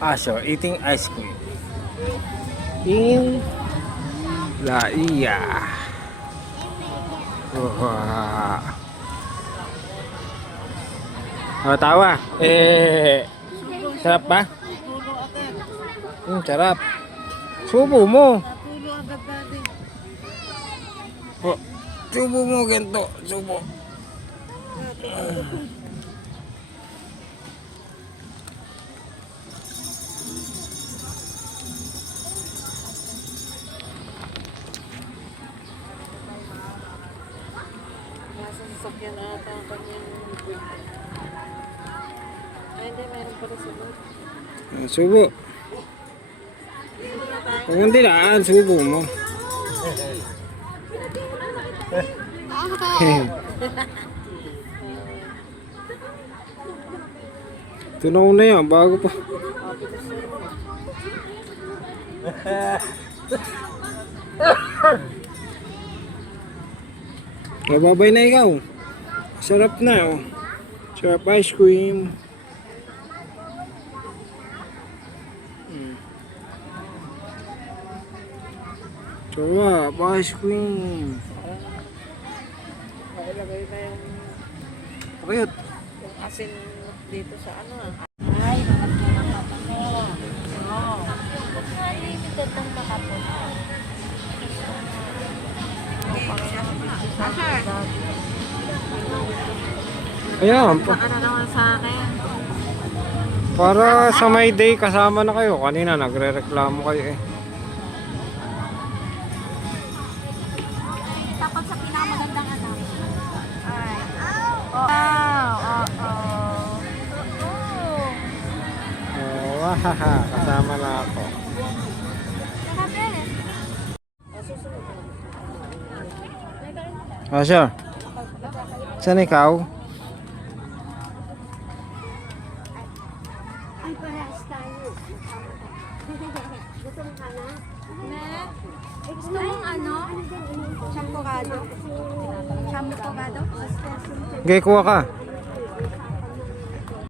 aso eating ice cream in La Ia. Wah. Oh, tawa. Sarap ba? Sarap. Subo mo. Oh, subo mo ganito. Subo. Nasa sasakyan ata ang kanyang ay hindi, mayroon pala sa loob. Subo. Kung hindi na, subo mo. Tunaw na yan, bago pa. Nababay na ikaw. Sarap na oh. Sarap ice cream. Sarap ice cream. Ilagay na yung Pakayot. asin dito sa ano ah. Ay, limited ng makapon. Ayan. Ano naman sa akin? Para sa my day kasama na kayo. Kanina nagre-reklamo kayo eh. Tapos sa pinakamagandang anak. Ay. Oh, wahaha. Kasama na ako. Asya. Saan ikaw? Ay, parehas tayo. Gutom ka na? Gusto mong ano? Champurado? Champurado? Okay, kuha ka.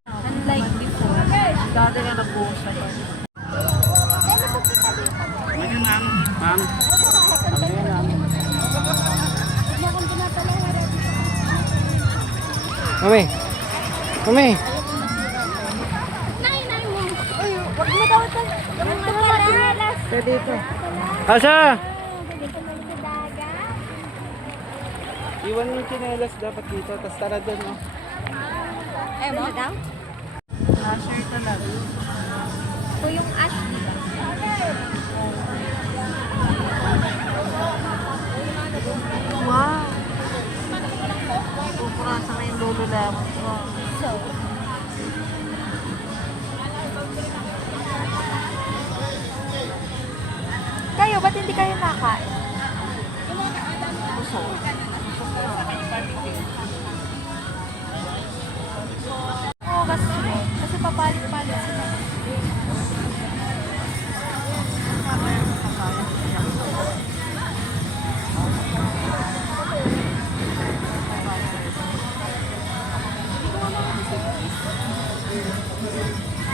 Unlike before. Dati nga nagbuhos na yun. Ngayon lang, ma'am. Mami. Mami. Nay mo. Ay, wag mo daw ito. Yung madalas. Kaya dito. Asya. Dito mo sa dagat. Iwan mo yung chinelas dapat dito. Tapos tara doon, no? Eh, mo daw? Sure ito lang. Ito yung ash, di ba? Wow! Pupurasa na yung lolo lamang. So, kayo, ba't hindi kayo nakain? Puso. Oo, kasi papalit-palit sila.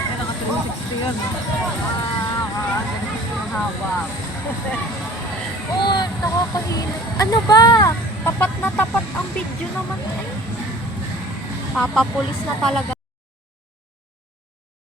Ay, naka 360 yan. Ganito yung hawak. Oh, nakakahilo. Ano ba? Tapat na tapat ang video naman. Ay, papapulis na talaga.